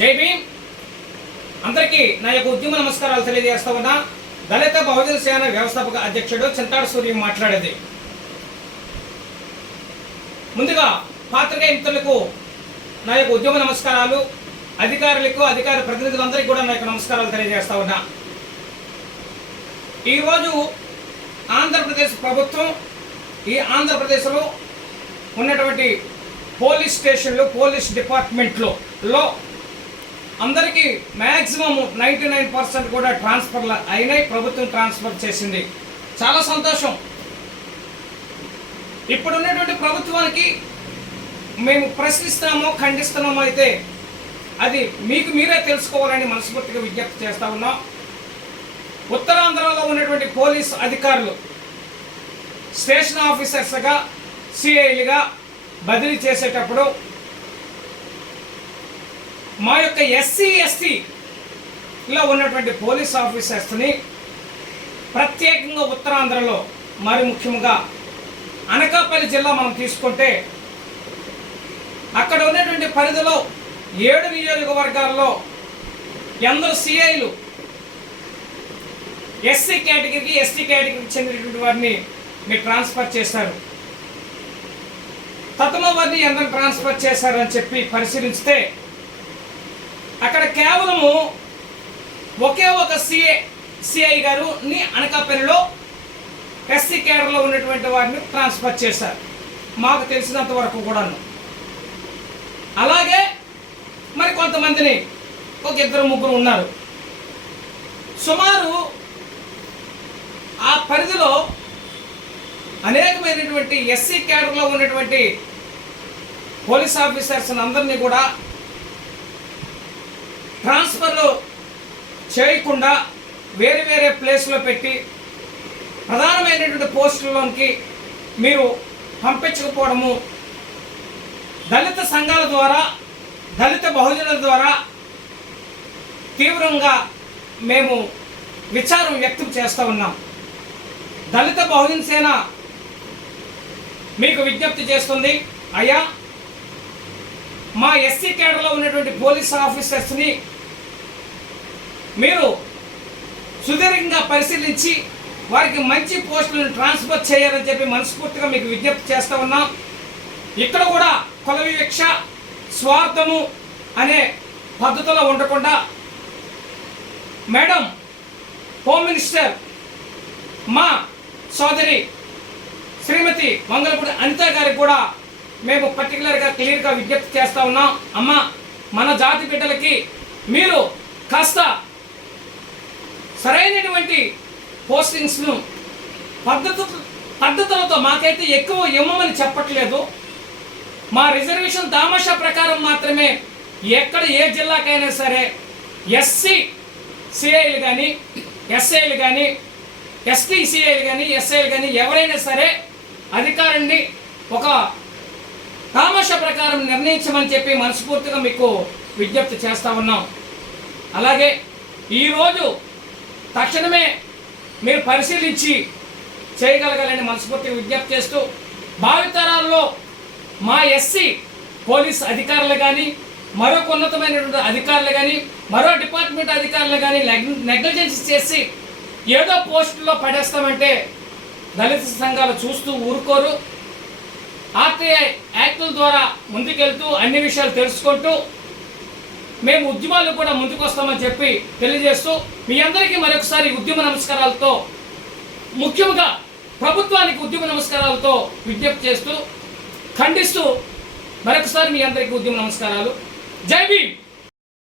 జై భీమ్. అందరికీ నా యొక్క ఉద్యమ నమస్కారాలు తెలియజేస్తా ఉన్నా. దళిత బహుజన సేన వ్యవస్థాపక అధ్యక్షుడు చింతాడు సూర్య మాట్లాడేది. ముందుగా పాత్రికేయ మిత్రులకు నా యొక్క ఉద్యమ నమస్కారాలు. అధికారులకు అధికార ప్రతినిధులందరికీ కూడా నా యొక్క నమస్కారాలు తెలియజేస్తా ఉన్నా. ఈరోజు ఆంధ్రప్రదేశ్ ప్రభుత్వం ఈ ఆంధ్రప్రదేశ్లో ఉన్నటువంటి పోలీస్ స్టేషన్లు పోలీస్ డిపార్ట్మెంట్లో లో అందరికీ మ్యాక్సిమం నైంటీ నైన్ పర్సెంట్ కూడా ట్రాన్స్ఫర్లు అయినాయి ప్రభుత్వం ట్రాన్స్ఫర్ చేసింది. చాలా సంతోషం. ఇప్పుడున్నటువంటి ప్రభుత్వానికి మేము ప్రశ్నిస్తున్నామో ఖండిస్తున్నామో అయితే అది మీకు మీరే తెలుసుకోవాలని మనస్ఫూర్తిగా విజ్ఞప్తి చేస్తా ఉన్నాం. ఉత్తరాంధ్రలో ఉన్నటువంటి పోలీస్ అధికారులు స్టేషన్ ఆఫీసర్స్గా సిఐలుగా బదిలీ చేసేటప్పుడు మా యొక్క ఎస్సీ ఎస్టీలో ఉన్నటువంటి పోలీస్ ఆఫీసర్స్ని ప్రత్యేకంగా ఉత్తరాంధ్రలో మరి ముఖ్యంగా అనకాపల్లి జిల్లా మనం తీసుకుంటే అక్కడ ఉన్నటువంటి పరిధిలో ఏడు నియోజకవర్గాల్లో ఎందరో సిఐలు ఎస్సీ కేటగిరీకి ఎస్టీ కేటగిరీకి చెందినటువంటి వారిని మీరు ట్రాన్స్ఫర్ చేశారు. తతమ వారిని ఎందరు ట్రాన్స్ఫర్ చేశారని చెప్పి పరిశీలిస్తే అక్కడ కేవలము ఒకే ఒక సిఏ సిఐ గారు ని అనకాపల్లిలో ఎస్సీ కేడర్లో ఉన్నటువంటి వారిని ట్రాన్స్ఫర్ చేశారు. మాకు తెలిసినంత వరకు కూడాను. అలాగే మరి కొంతమందిని ఒక ఇద్దరు ముగ్గురు ఉన్నారు. సుమారు ఆ పరిధిలో అనేకమైనటువంటి ఎస్సీ క్యాడర్లో ఉన్నటువంటి పోలీస్ ఆఫీసర్స్ అందరినీ కూడా ట్రాన్స్ఫర్లు చేయకుండా వేరే వేరే ప్లేస్లో పెట్టి ప్రధానమైనటువంటి పోస్టుల్లోకి మీరు పంపించకపోవడము దళిత సంఘాల ద్వారా దళిత బహుజనుల ద్వారా తీవ్రంగా మేము విచారం వ్యక్తం చేస్తూ ఉన్నాం. దళిత బహుజన సేన మీకు విజ్ఞప్తి చేస్తుంది అయ్యా మా ఎస్సీ కేడర్లో ఉన్నటువంటి పోలీస్ ఆఫీసర్స్ని మీరు సుదీర్ఘంగా పరిశీలించి వారికి మంచి పోస్టులను ట్రాన్స్ఫర్ చేయాలని చెప్పి మనస్ఫూర్తిగా మీకు విజ్ఞప్తి చేస్తూ ఉన్నాం. ఇక్కడ కూడా కుల వివక్ష స్వార్థము అనే పద్ధతిలో ఉండకుండా మేడం హోమ్ మినిస్టర్ మా సోదరి శ్రీమతి మంగళపూడి అనిత గారికి కూడా మేము పర్టికులర్గా క్లియర్గా విజ్ఞప్తి చేస్తూ ఉన్నాం. అమ్మ మన జాతి బిడ్డలకి మీరు కాస్త సరైనటువంటి పోస్టింగ్స్ను పద్ధతు పద్ధతులతో మాకైతే ఎక్కువ ఇవ్వమని చెప్పట్లేదు. మా రిజర్వేషన్ దామాషా ప్రకారం మాత్రమే ఎక్కడ ఏ జిల్లాకైనా సరే ఎస్సీ సిఐలు కానీ ఎస్ఐలు కానీ ఎస్టీ సిఐలు కానీ ఎస్ఐలు కానీ ఎవరైనా సరే అధికారాన్ని ఒక తామాష ప్రకారం నిర్ణయించమని చెప్పి మనస్ఫూర్తిగా మీకు విజ్ఞప్తి చేస్తా ఉన్నాం. అలాగే ఈరోజు తక్షణమే మీరు పరిశీలించి చేయగలగాలని మనస్ఫూర్తిగా విజ్ఞప్తి చేస్తూ భావితరాల్లో మా ఎస్సీ పోలీస్ అధికారులు కానీ మరో ఉన్నతమైనటువంటి అధికారులు కానీ మరో డిపార్ట్మెంట్ అధికారులు కానీ నెగ్లిజెన్స్ చేసి ఏదో పోస్టుల్లో పడేస్తామంటే దళిత సంఘాలు చూస్తూ ఊరుకోరు. ఆర్టీఐ యాక్టుల ద్వారా ముందుకెళ్తూ అన్ని విషయాలు తెలుసుకుంటూ మేము ఉద్యమాలు కూడా ముందుకొస్తామని చెప్పి తెలియజేస్తూ మీ అందరికీ మరొకసారి ఉద్యమ నమస్కారాలతో ముఖ్యంగా ప్రభుత్వానికి ఉద్యమ నమస్కారాలతో విజ్ఞప్తి చేస్తూ ఖండిస్తూ మరొకసారి మీ అందరికీ ఉద్యమ నమస్కారాలు. జై భీమ్!